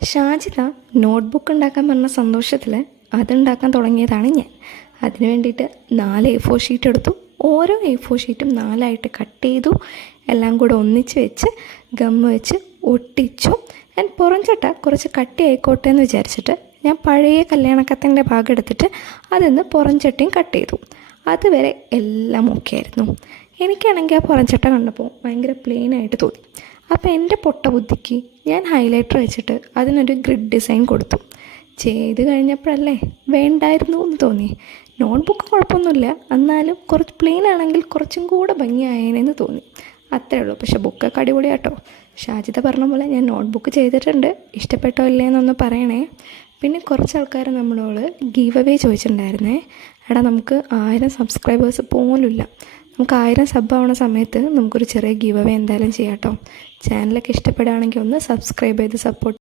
Shajida notebook ഉണ്ടാക്കാൻ പറഞ്ഞ സന്തോഷത്തിൽ അതുണ്ടാക്കാൻ തുടങ്ങിയതാണ് ഞാൻ. അതിന് വേണ്ടിയിട്ട് 4 A4 ഷീറ്റ് എടുത്തു. ഓരോ A4 ഷീറ്റും 4ആയിട്ട് കട്ട് ചെയ്തു. എല്ലാം കൂടെ ഒന്നിച്ച് വെച്ച് ഗമ്മ് വെച്ച് ഒട്ടിച്ചു. ഞാൻ പുറംചട്ട കുറച്ച് കട്ടി ആയിക്കോട്ടെ എന്ന് വിചാരിച്ചിട്ട് ഞാൻ പഴയ കല്യാണക്കത്തിൻ്റെ ഭാഗം എടുത്തിട്ട് അതിന്ന് പുറംചട്ടയും കട്ട് ചെയ്തു. അതുവരെ എല്ലാം ഓക്കെ ആയിരുന്നു. എനിക്കാണെങ്കിൽ ആ പുറംചട്ട കണ്ടപ്പോൾ ഭയങ്കര പ്ലെയിനായിട്ട് തോന്നി. അപ്പോൾ എൻ്റെ പൊട്ട ബുദ്ധിക്ക് ഞാൻ ഹൈലൈറ്റർ വെച്ചിട്ട് അതിനൊരു ഗ്രിഡ് ഡിസൈൻ കൊടുത്തു. ചെയ്ത് കഴിഞ്ഞപ്പോഴല്ലേ വേണ്ടായിരുന്നു എന്ന് തോന്നി. നോട്ട്ബുക്ക് കുഴപ്പമൊന്നുമില്ല, എന്നാലും കുറച്ച് പ്ലെയിൻ ആണെങ്കിൽ കുറച്ചും കൂടെ ഭംഗിയായേനെന്ന് തോന്നി. അത്രേ ഉള്ളൂ. പക്ഷേ ബുക്കൊക്കെ അടിപൊളിയാട്ടോ. ഷാജിദ പറഞ്ഞ പോലെ ഞാൻ നോട്ട്ബുക്ക് ചെയ്തിട്ടുണ്ട്. ഇഷ്ടപ്പെട്ടോ ഇല്ലേന്നൊന്ന് പറയണേ. പിന്നെ കുറച്ച് ആൾക്കാർ നമ്മളോട് ഗീവ് അവേ ചോദിച്ചിട്ടുണ്ടായിരുന്നേ. എടാ, നമുക്ക് 1000 സബ്സ്ക്രൈബേഴ്സ് പോലുമില്ല. നമുക്ക് 1000 സബ് ആവുന്ന സമയത്ത് നമുക്കൊരു ചെറിയ ഗീവ് അവേ എന്തായാലും ചെയ്യാം കേട്ടോ. ചാനലൊക്കെ ഇഷ്ടപ്പെടുകയാണെങ്കിൽ ഒന്ന് സബ്സ്ക്രൈബ് ചെയ്ത് സപ്പോർട്ട്